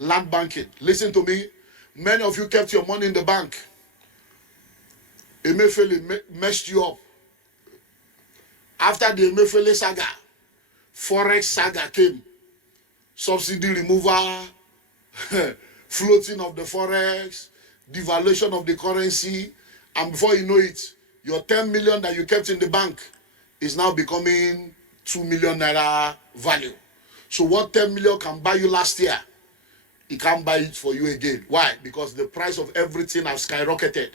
Land banking. Listen to me. Many of you kept your money in the bank. Emefiele messed you up. After the Emefiele saga, Forex saga came. Subsidy removal, floating of the Forex, devaluation of the currency, and before you know it, your 10 million that you kept in the bank is now becoming 2 million naira value. So what 10 million can buy you last year, it can't buy it for you again. Why? Because the price of everything has skyrocketed.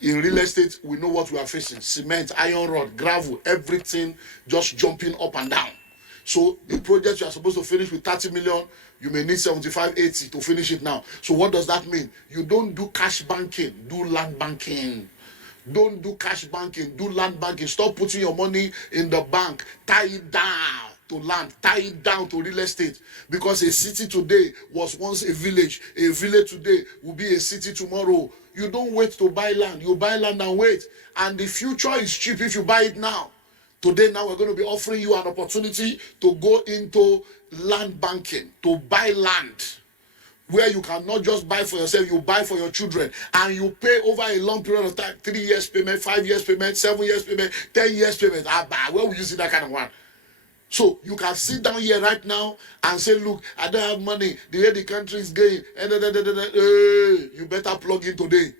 In real estate, we know what we are facing. Cement, iron rod, gravel, everything just jumping up and down. So the project you are supposed to finish with 30 million, you may need 75, 80 to finish it now. So what does that mean? You don't do cash banking, do land banking. Don't do cash banking, do land banking. Stop putting your money in the bank. Tie it down to land, tie it down to real estate. Because a city today was once a village. A village today will be a city tomorrow. You don't wait to buy land. You buy land and wait. And the future is cheap if you buy it now. Today, now we're going to be offering you an opportunity to go into land banking, to buy land, where you cannot just buy for yourself, you buy for your children, and you pay over a long period of time, 3 years payment, 5 years payment, 7 years payment, 10 years payment. Where will you see that kind of one? So you can sit down here right now and say, look, I don't have money, the way the country is going, you better plug in today.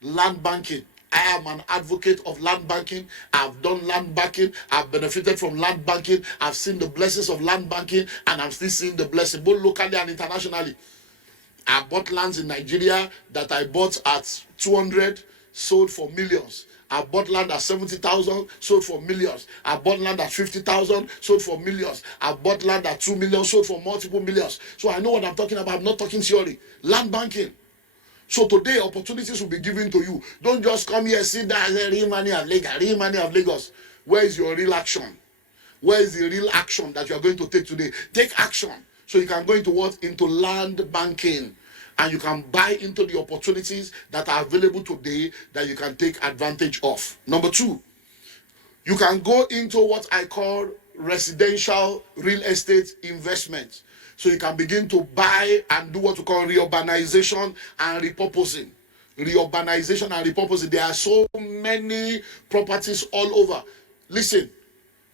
Land banking. I am an advocate of land banking. I've done land banking. I've benefited from land banking. I've seen the blessings of land banking, and I'm still seeing the blessing, both locally and internationally. I bought lands in Nigeria that I bought at 200, sold for millions. I bought land at 70,000, sold for millions. I bought land at 50,000, sold for millions. I bought land at 2 million, sold for multiple millions. So I know what I'm talking about. I'm not talking theory. Land banking. So today, opportunities will be given to you. Don't just come here, sit down and say, real money of Lagos, real money of Lagos. Where is your real action? Where is the real action that you are going to take today? Take action. So you can go into what? Into land banking. And you can buy into the opportunities that are available today that you can take advantage of. Number 2, you can go into what I call residential real estate investment. So you can begin to buy and do what we call reurbanization and repurposing. Reurbanization and repurposing. There are so many properties all over. Listen,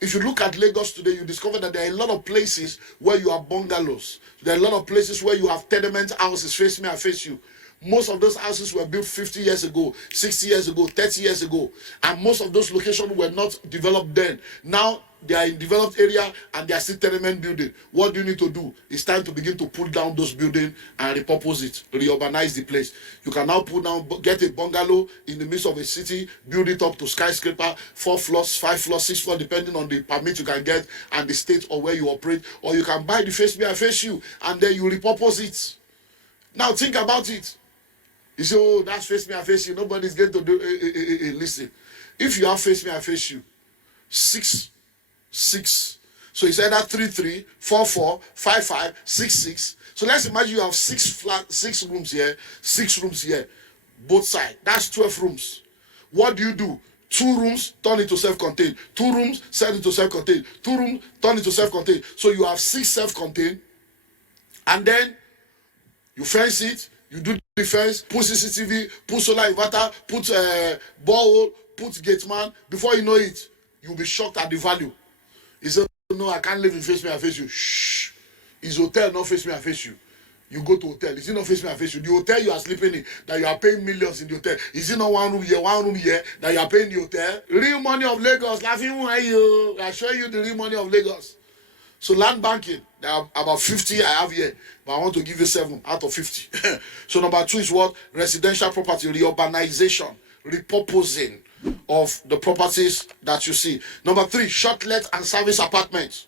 if you look at Lagos today, you discover that there are a lot of places where you have bungalows. There are a lot of places where you have tenement houses, face me, I face you. Most of those houses were built 50 years ago, 60 years ago, 30 years ago. And most of those locations were not developed then. Now, they are in developed area and they are still tenement building. What do you need to do? It's time to begin to pull down those buildings and repurpose it, reurbanize the place. You can now pull down, get a bungalow in the midst of a city, build it up to skyscraper, 4 floors, 5 floors, 6 floors, depending on the permit you can get and the state or where you operate. Or you can buy the face me, I face you, and then you repurpose it. Now think about it. You say, oh, that's face me, I face you. Nobody's going to do listen. If you have face me, I face you, 6. So it's either 3, 4, 4, 5, 6. So let's imagine you have 6 rooms here, 6 rooms here, both sides. That's 12 rooms. What do? 2 rooms turn into self-contained. 2 rooms turn into self-contained. 2 rooms turn into self-contained. So you have 6 self-contained, and then you fence it. You do the fence, put CCTV, put solar inverter, put borehole, put gate man. Before you know it, you'll be shocked at the value. He said, no, I can't live in face me, I face you. Shh. Is hotel not face me, I face you? You go to hotel. Is it not face me, I face you? The hotel you are sleeping in, that you are paying millions in the hotel. Is it not 1 room here, that you are paying the hotel? Real money of Lagos, laughing why you. I show you the real money of Lagos. So land banking, there are about 50 I have here, but I want to give you 7 out of 50. So number 2 is what? Residential property, reurbanization, repurposing of the properties that you see. Number 3, shortlet and service apartments.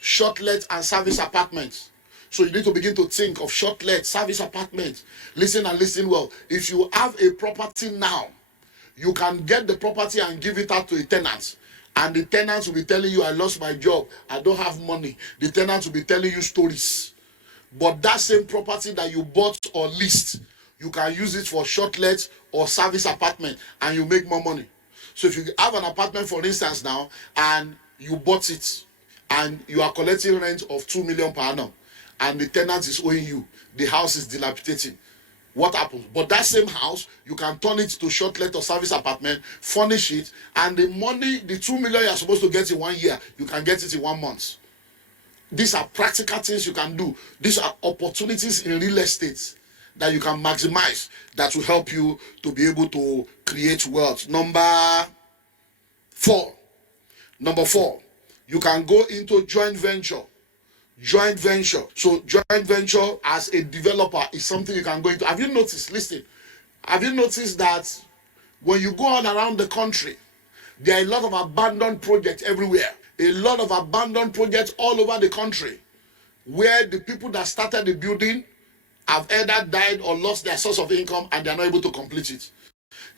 Shortlet and service apartments. So you need to begin to think of shortlet, service apartments. Listen and listen well. If you have a property now, you can get the property and give it out to a tenant. And the tenants will be telling you, I lost my job, I don't have money. The tenants will be telling you stories. But that same property that you bought or leased, you can use it for shortlet or service apartment, and you make more money. So if you have an apartment, for instance, now, and you bought it, and you are collecting rent of 2 million per annum, and the tenant is owing you. The house is dilapidating. What happens? But that same house, you can turn it to shortlet or service apartment, furnish it, and the money, the 2 million you're supposed to get in 1 year, you can get it in 1 month. These are practical things you can do. These are opportunities in real estate that you can maximize, that will help you to be able to create wealth. Number four, you can go into joint venture. Joint venture. So joint venture as a developer is something you can go into. Have you noticed, listen, have you noticed that when you go on around the country, there are a lot of abandoned projects everywhere. A lot of abandoned projects all over the country where the people that started the building have either died or lost their source of income and they are not able to complete it.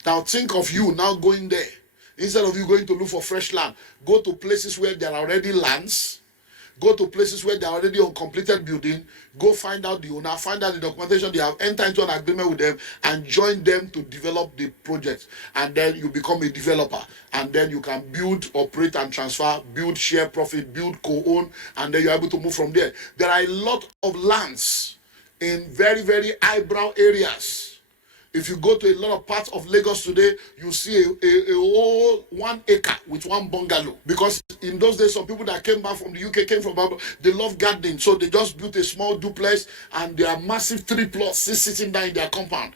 Now think of you now going there. Instead of you going to look for fresh land, go to places where there are already lands. Go to places where they're already on completed building. Go find out the owner, find out the documentation. They have entered into an agreement with them and join them to develop the project. And then you become a developer. And then you can build, operate, and transfer, build, share profit, build, co-own, and then you're able to move from there. There are a lot of lands in very, very eyebrow areas. If you go to a lot of parts of Lagos today, you see a whole 1 acre with 1 bungalow. Because in those days, some people that came back from the UK, came from Bible, they love gardening. So they just built a small duplex and they are massive 3 plots sitting down in their compound.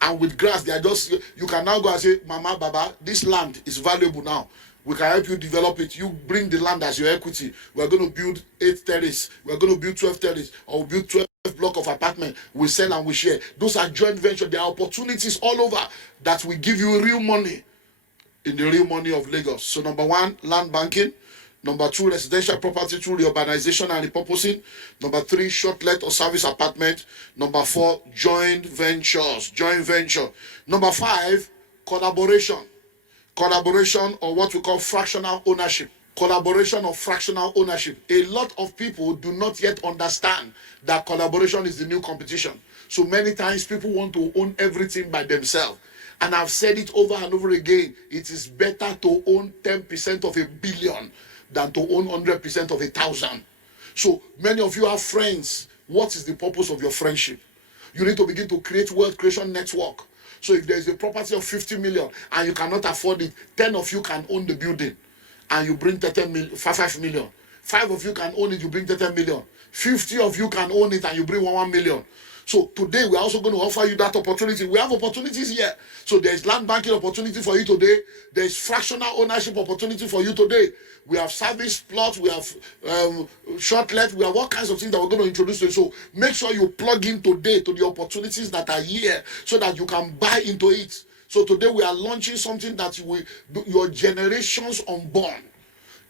And with grass, they are just, you can now go and say, Mama, Baba, this land is valuable now. We can help you develop it. You bring the land as your equity. We're going to build 8 terraces. We're going to build 12 terraces. Or build 12 block of apartment. We sell and we share. Those are joint venture. There are opportunities all over that will give you real money in the real money of Lagos. So number 1, land banking. Number 2, residential property through reurbanization and repurposing. Number 3, shortlet or service apartment. Number 4, joint ventures. Joint venture. Number 5, collaboration. Collaboration, or what we call fractional ownership. Collaboration or fractional ownership. A lot of people do not yet understand that collaboration is the new competition. So many times people want to own everything by themselves. And I've said it over and over again. It is better to own 10% of a billion than to own 100% of 1,000. So many of you have friends. What is the purpose of your friendship? You need to begin to create wealth creation network. So if there is a property of 50 million and you cannot afford it, 10 of you can own the building and you bring 5 million. 5 of you can own it, you bring 10 million. 50 of you can own it and you bring 1 million. So today we're also going to offer you that opportunity. We have opportunities here. So there's land banking opportunity for you today. There's fractional ownership opportunity for you today. We have service plots, we have shortlet, we have all kinds of things that we're going to introduce to you. So make sure you plug in today to the opportunities that are here so that you can buy into it. So today we are launching something that your generations unborn.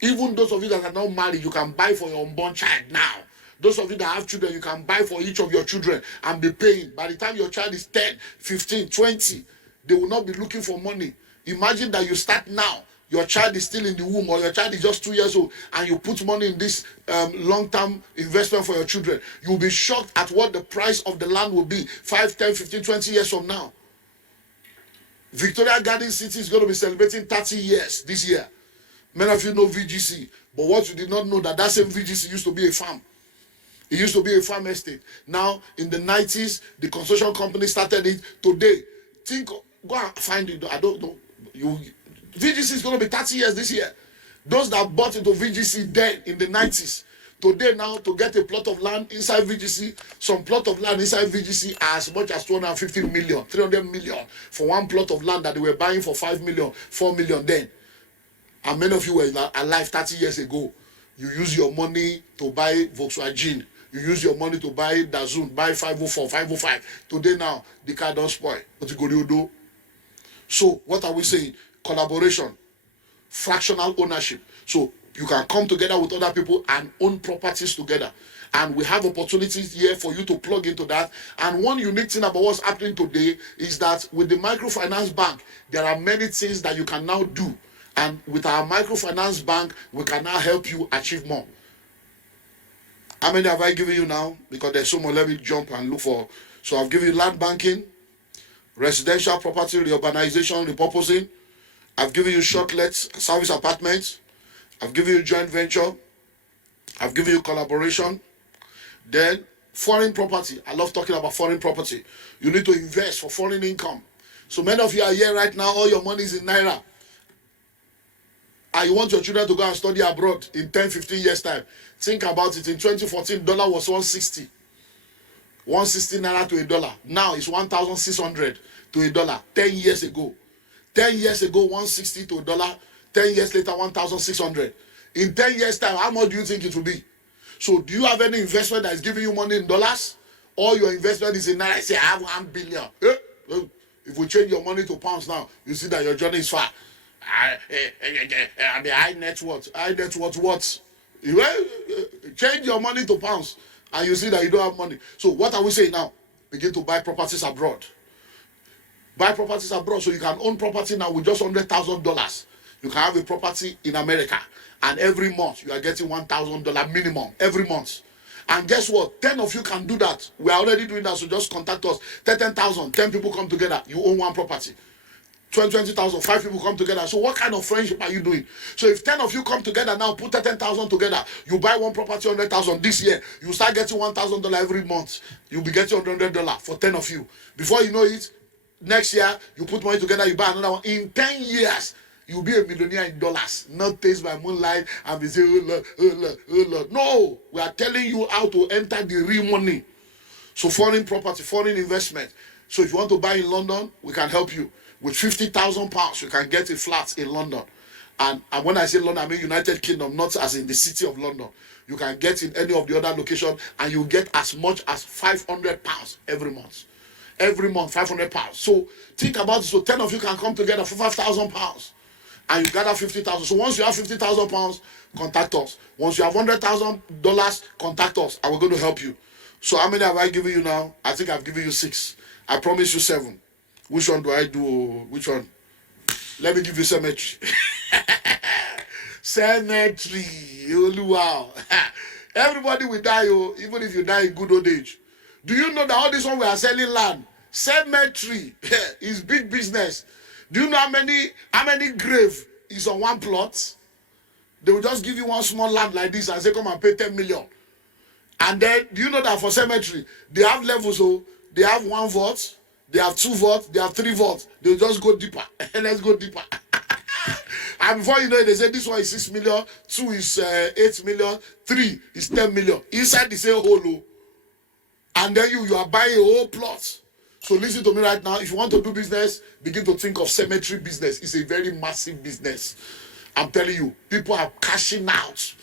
Even those of you that are not married, you can buy for your unborn child now. Those of you that have children, you can buy for each of your children and be paying. By the time your child is 10, 15, 20, they will not be looking for money. Imagine that you start now. Your child is still in the womb or your child is just 2 years old and you put money in this long-term investment for your children. You'll be shocked at what the price of the land will be 5, 10, 15, 20 years from now. Victoria Garden City is going to be celebrating 30 years this year. Many of you know VGC, but what you did not know that same VGC used to be a farm. It used to be a farm estate. Now, in the 90s, the construction company started it. Today, go and find it. I don't know. VGC is going to be 30 years this year. Those that bought into VGC then in the 90s, today now to get a plot of land inside VGC, some plot of land inside VGC are as much as 250 million, 300 million for one plot of land that they were buying for 5 million, 4 million then. And many of you were alive 30 years ago. You use your money to buy Volkswagen. You use your money to buy Dazun, buy 504, 505. Today now, the car don't spoil. What you go to do? So what are we saying? Collaboration, fractional ownership. So you can come together with other people and own properties together. And we have opportunities here for you to plug into that. And one unique thing about what's happening today is that with the microfinance bank, there are many things that you can now do. And with our microfinance bank, we can now help you achieve more. How many have I given you now? Because there's so much. Let me jump and look for. So I've given you land banking, residential property, reurbanization, repurposing. I've given you shortlets, service apartments. I've given you joint venture. I've given you collaboration. Then Foreign property. I love talking about foreign property. You need to invest for foreign income. So many of you are here right now, all your money is in Naira. And you want your children to go and study abroad in 10, 15 years time. Think about it. In 2014, dollar was 160. 160 Naira to a dollar. Now it's 1,600 to a dollar. 10 years ago. 10 years ago, 160 to a dollar. 10 years later, 1,600. In 10 years time, how much do you think it will be? So do you have any investment that is giving you money in dollars? Or your investment is in Naira? I say, I have 1 billion. If we change your money to pounds now, you see that your journey is far. I mean, high net worth. High net worth what? Change your money to pounds and you see that you don't have money. So what are we saying now? Begin to buy properties abroad. Buy properties abroad so you can own property now with just $100,000. You can have a property in America and every month you are getting $1,000 minimum every month. And guess what? 10 of you can do that. We are already doing that, so just contact us. 10,000, 10 people come together, you own one property. 20,000, 5 people come together. So what kind of friendship are you doing? So if 10 of you come together now, put 10,000 together, you buy one property, 100,000 this year, you start getting $1,000 every month. You'll be getting $100 for 10 of you. Before you know it, next year, you put money together, you buy another one. In 10 years, you'll be a millionaire in dollars. Not taste by moonlight and be saying, oh Lord, oh Lord. No, we are telling you how to enter the real money. So foreign property, foreign investment. So if you want to buy in London, we can help you. With 50,000 pounds, you can get a flat in London. And when I say London, I mean United Kingdom, not as in the city of London. You can get in any of the other locations, and you get as much as 500 pounds every month. Every month, 500 pounds. So think about it. So 10 of you can come together for 5,000 pounds. And you gather 50,000. So once you have 50,000 pounds, contact us. Once you have $100,000, contact us, and we're going to help you. So how many have I given you now? I think I've given you 6. I promise you 7. Which one do I do? Which one? Let me give you cemetery. Cemetery. Wow. Everybody will die, even if you die in good old age. Do you know that all this one we are selling land? Cemetery is big business. Do you know how many grave is on one plot? They will just give you one small land like this and say, come and pay 10 million. And then, do you know that for cemetery, they have levels, so they have 1 vote, they have 2 votes, they have 3 votes. They'll just go deeper. Let's go deeper. And before you know it, they say this one is 6 million, 2 is 8 million, 3 is 10 million. Inside the same hole. And then you are buying a whole plot. So listen to me right now. If you want to do business, begin to think of cemetery business. It's a very massive business. I'm telling you, people are cashing out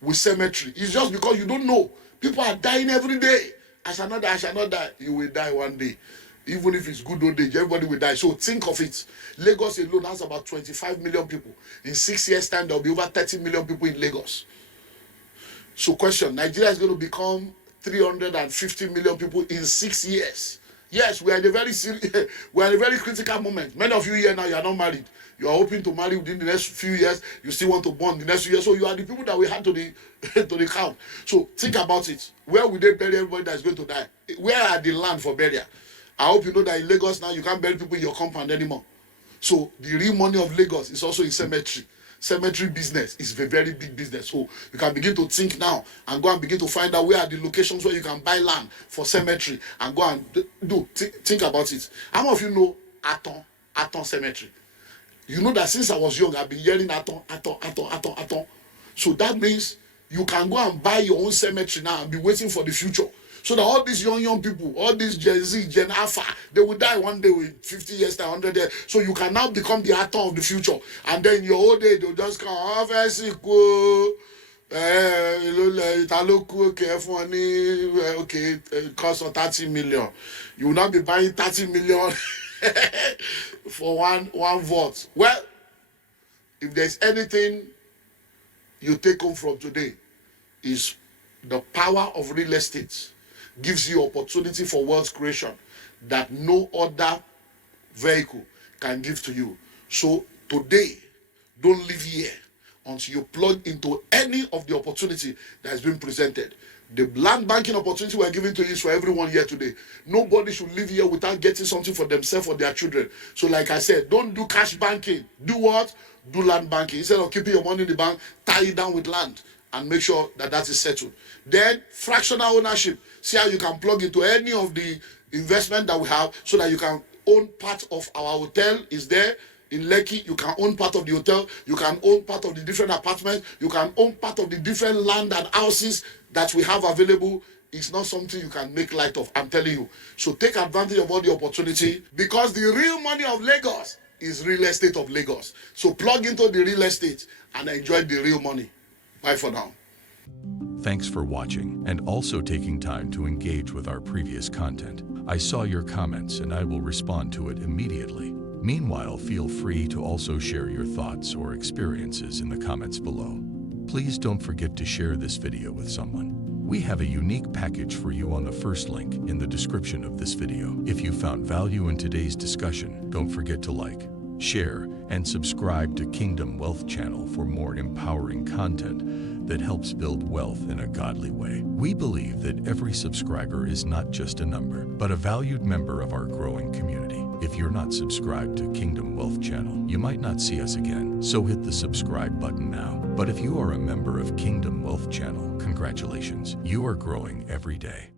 with cemetery. It's just because you don't know. People are dying every day. I shall not die, I shall not die. You will die one day. Even if it's good old age, everybody will die. So think of it. Lagos alone has about 25 million people. In 6 years' time, there will be over 30 million people in Lagos. So question, Nigeria is going to become 350 million people in 6 years. Yes, we are in a very critical moment. Many of you here now, you are not married. You are hoping to marry within the next few years. You still want to born the next few years. So you are the people that we had to the count. So think about it. Where will they bury everybody that is going to die? Where are the land for burial? I hope you know that in Lagos now, you can't bury people in your compound anymore. So the real money of Lagos is also in cemetery. Cemetery business is a very big business. So you can begin to think now and go and begin to find out where are the locations where you can buy land for cemetery and go and think about it. How many of you know Aton Cemetery? You know that since I was young, I've been hearing Aton. So that means you can go and buy your own cemetery now and be waiting for the future. So that all these young people, all these Gen Z, Gen Alpha, they will die one day with 50 years, 100 years. So you can now become the Aton of the future. And then in your old age, they'll just come, it costs 30 million. You will not be buying 30 million for one vote. Well, if there's anything you take home from today, is the power of real estate gives you opportunity for wealth creation that no other vehicle can give to you. So today, don't live here until you plug into any of the opportunity that has been presented. The land banking opportunity we're giving to you is for everyone here today. Nobody should live here without getting something for themselves or their children. So like I said, don't do cash banking. Do what? Do land banking. Instead of keeping your money in the bank, tie it down with land. and make sure that that is settled. Then fractional ownership. See how you can plug into any of the investment that we have so that you can own part of our hotel is there. In Lekki, you can own part of the hotel, you can own part of the different apartments, you can own part of the different land and houses that we have available. It's not something you can make light of, I'm telling you. So take advantage of all the opportunity, because the real money of Lagos is real estate of Lagos. So plug into the real estate and enjoy the real money. Bye for now. Thanks for watching and also taking time to engage with our previous content. I saw your comments and I will respond to it immediately. Meanwhile, feel free to also share your thoughts or experiences in the comments below. Please don't forget to share this video with someone. We have a unique package for you on the first link in the description of this video. If you found value in today's discussion, don't forget to like, share, and subscribe to Kingdom Wealth Channel for more empowering content that helps build wealth in a godly way. We believe that every subscriber is not just a number, but a valued member of our growing community. If you're not subscribed to Kingdom Wealth Channel, you might not see us again, so hit the subscribe button now. But if you are a member of Kingdom Wealth Channel, congratulations, you are growing every day.